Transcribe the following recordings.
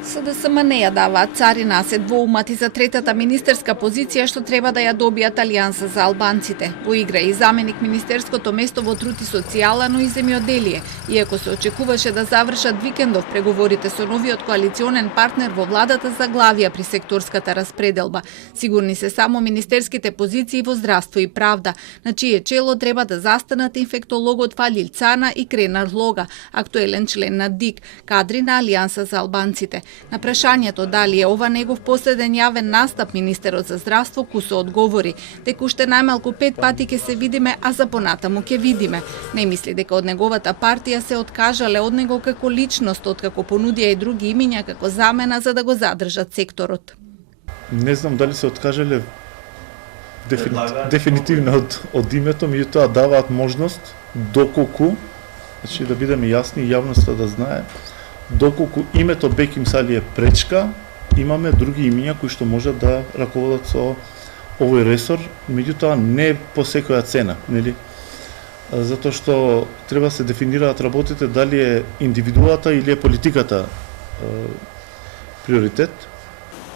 СДСМ не ја даваат царина, се двоумати за третата министерска позиција што треба да ја добијат Алијанса за албанците. Во игра и заменик министерското место во труд и социјала, но и земјоделие, иако се очекуваше да завршат викендов преговорите со новиот коалиционен партнер во владата заглавија при секторската распределба. Сигурни се само министерските позиции во здравство и правда, на чие чело треба да застанат инфектологот Фалил Цана и Кренар Лога, актуелен член на ДИК, кадри на Алијанса за албанците. На прашањето дали е ова негов последен јавен настап, министерот за здравство Кусо одговори дека уште најмалку 5 пати ќе се видиме, а за понатаму ќе видиме. Не мисли дека од неговата партија се откажале од него како личност, откако понудија и други имиња како замена за да го задржат секторот. Не знам дали се откажале дефинитивно од името, меѓутоа даваат можност доколку, значи да бидеме јасни и јавноста да знае, доколку името Беким Сали е пречка, имаме други имиња кои што можат да раководат со овој ресор, меѓутоа не по секоја цена, нели? Затоа што треба да се дефинираат работите дали е индивидуата или е политиката приоритет.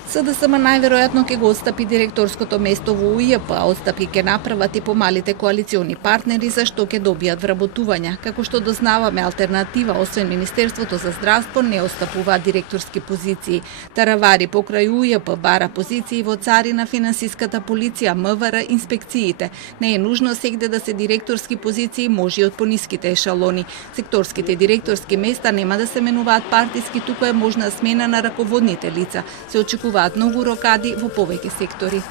СДСМ најверојатно ќе го отстапи директорското место во УЈП, а отстапи ќе направат и помалите коалициони партнери за што ќе добијат вработувања. Како што дознаваме, алтернатива освен Министерството за здравство не отстапуваат директорски позиции. Таравари покрај УЈП бара позиции во царина, финансиската полиција, МВР, инспекциите. Не е нужно сегде да се директорски позиции, може и од пониските ешалони. Секторските директорски места нема да се менуваат партиски, туку е можна смена на раководните лица. Се очекуваат многу рокади во повеќе сектори.